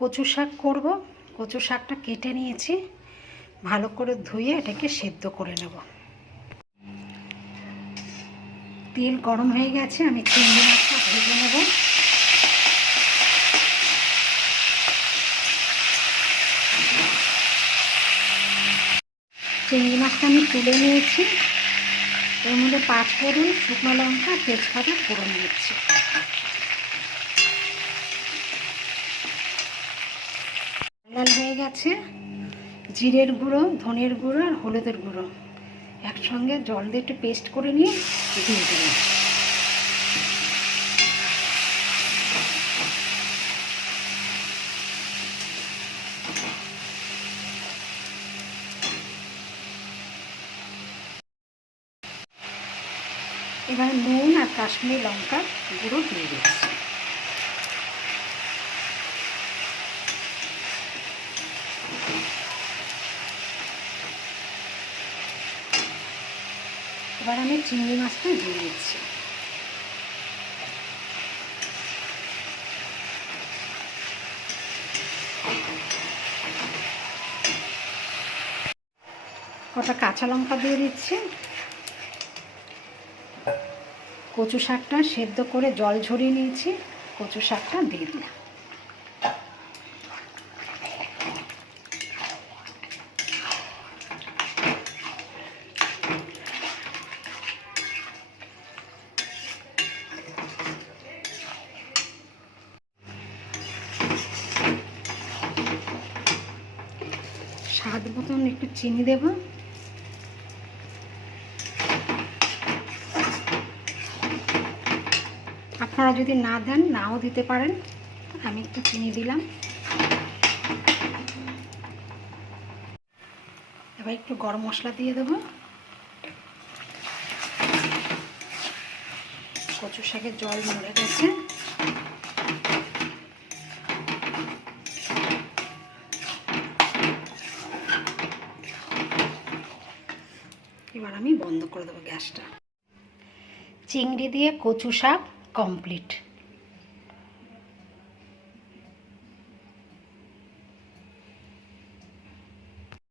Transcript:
কচু শাক করব। কচু শাকটা কেটে নিয়েছি, ভালো করে ধুয়ে এটাকে সেদ্ধ করে নেব। তেল গরম হয়ে গেছে, আমি চিংড়ি মাছটা ভেজে নেব। চিংড়ি মাছটা আমি তুলে নিয়েছি, এর মধ্যে 5 ফোড়ন, শুকনো লঙ্কা, তেজপাতা ফোড়ন দিচ্ছি। লাল হয়ে গেছে, জিরের গুঁড়ো, ধনের গুঁড়ো আর হলুদের গুঁড়ো একসঙ্গে জল দিয়ে একটু পেস্ট করে নিয়ে দিয়ে দিলাম। এবার নুন আর কাশ্মীরি লঙ্কার গুঁড়ো দিয়ে দিচ্ছি। এবার আমি চিংড়ি মাছটা দিয়ে দিচ্ছি। কটা কাঁচা লঙ্কা দিয়ে দিচ্ছি। কচু শাকটা সেদ্ধ করে জল ঝরিয়ে নিয়েছি, কচু শাকটা দিয়ে দিলাম। স্বাদ মতন একটু চিনি দেব। আপনারা যদি না দেন নাও দিতে পারেন, আমি একটু চিনি দিলাম। এবার একটু গরম মশলা দিয়ে দেব। কচু শাকের জল মরে গেছে, এবার আমি বন্ধ করে দেবো গ্যাসটা। চিংড়ি দিয়ে কচু শাক কমপ্লিট।